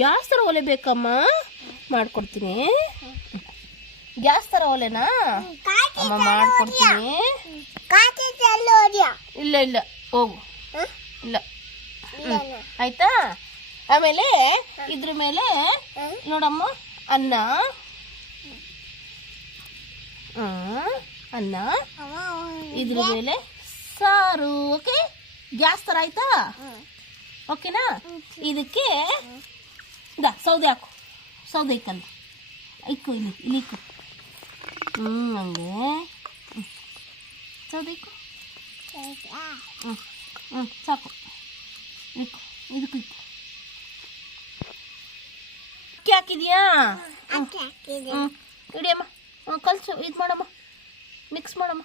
Gas ಥರ ಒಲೆ ಬೇಕಮ್ಮ, ಮಾಡ್ಕೊಡ್ತೀನಿ. ಗ್ಯಾಸ್ ಥರ ಒಲೆನಾ ಅಮ್ಮ? ಮಾಡ್ಕೊಡ್ತೀನಿ. ಇಲ್ಲ ಇಲ್ಲ ಹೋಗು, ಇಲ್ಲ ಆಯ್ತಾ. ಆಮೇಲೆ ಇದ್ರ ಮೇಲೆ ನೋಡಮ್ಮ ಅನ್ನ, ಅನ್ನ, ಇದ್ರ ಮೇಲೆ ಸಾರು. ಓಕೆ, ಗ್ಯಾಸ್ ಥರ ಆಯ್ತಾ? ಓಕೆನಾ? ಇದಕ್ಕೆ ಸೌದೆ ಹಾಕು, ಸೌದೆ ಇಕ್ಕಲ್ಲ, ಇಕ್ಕು ಇಲ್ಲಿ, ಇಲ್ಲಿ ಇಕ್ಕು. ಹಂಗೆ ಸೌದೆ ಇಕ್ಕು. ಸಾಕು, ಇಕ್ಕು, ಇದಕ್ಕೂ ಇಕ್ಕು. ಅಕ್ಕಿ ಹಾಕಿದ್ಯಾ? ಇಡಿಯಮ್ಮ, ಕಲಸು, ಇದು ಮಾಡಮ್ಮ, ಮಿಕ್ಸ್ ಮಾಡಮ್ಮ.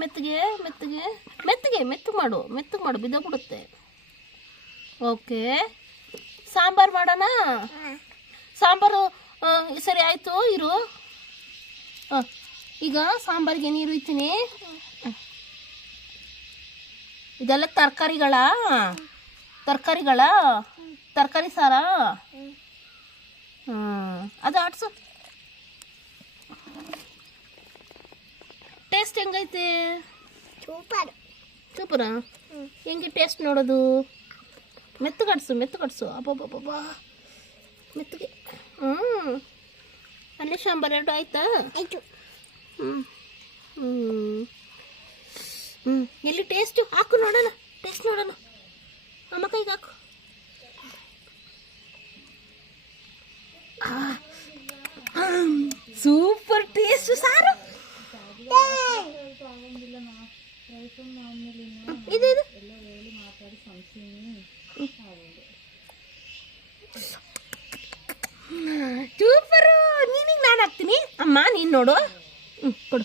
ಮೆತ್ತಗೆ ಮೆತ್ತಗೆ ಮೆತ್ತಗೆ ಮೆತ್ತಗೆ ಮಾಡು, ಮೆತ್ತಗೆ ಮಾಡು, ಬಿದ್ದೋಗ್ಬಿಡುತ್ತೆ. ಓಕೆ, ಸಾಂಬಾರು ಮಾಡೋಣ. ಸಾಂಬಾರು ಸರಿ ಆಯಿತು, ಇರು. ಈಗ ಸಾಂಬಾರಿಗೆ ನೀರು ಇತ್ತೀನಿ. ಇದೆಲ್ಲ ತರಕಾರಿಗಳ ತರಕಾರಿ ಸಾರಾ? ಅದು ಆಡ್ಸು. ಟೇಸ್ಟ್ ಹೆಂಗೈತೆ? ಸೂಪರಾ? ಹೆಂಗೆ ಟೇಸ್ಟ್ ನೋಡೋದು? ಮೆತ್ತಗಡ್ಸು, ಮೆತ್ತಗಡ್ಸು. ಅಬ್ಬಬ್ಬಬ್ಬಾ, ಮೆತ್ತಗೆ. ಅನ್ನ ಸಾಂಬಾರು ಎರಡು ಆಯ್ತಾ? ಆಯಿತು. ಎಲ್ಲಿ ಟೇಸ್ಟು? ಹಾಕು ನೋಡೋಣ, ಟೇಸ್ಟ್ ನೋಡೋಣ. ಅಮ್ಮ ಕೈಗೆ ಹಾಕು. ಸೂಪರ್ ಟೇಸ್ಟ್ ಸಾರು. ಇದು ಇದು ಸೂಪರು. ನೀನಿಗೆ ನಾನು ಹಾಕ್ತೀನಿ ಅಮ್ಮ, ನೀನು ನೋಡು. ಕೊಡು.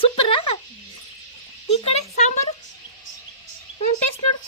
ಸೂಪರಾ? ಈ ಕಡೆ ಸಾಂಬಾರು ಟೇಸ್ಟ್ ನೋಡು.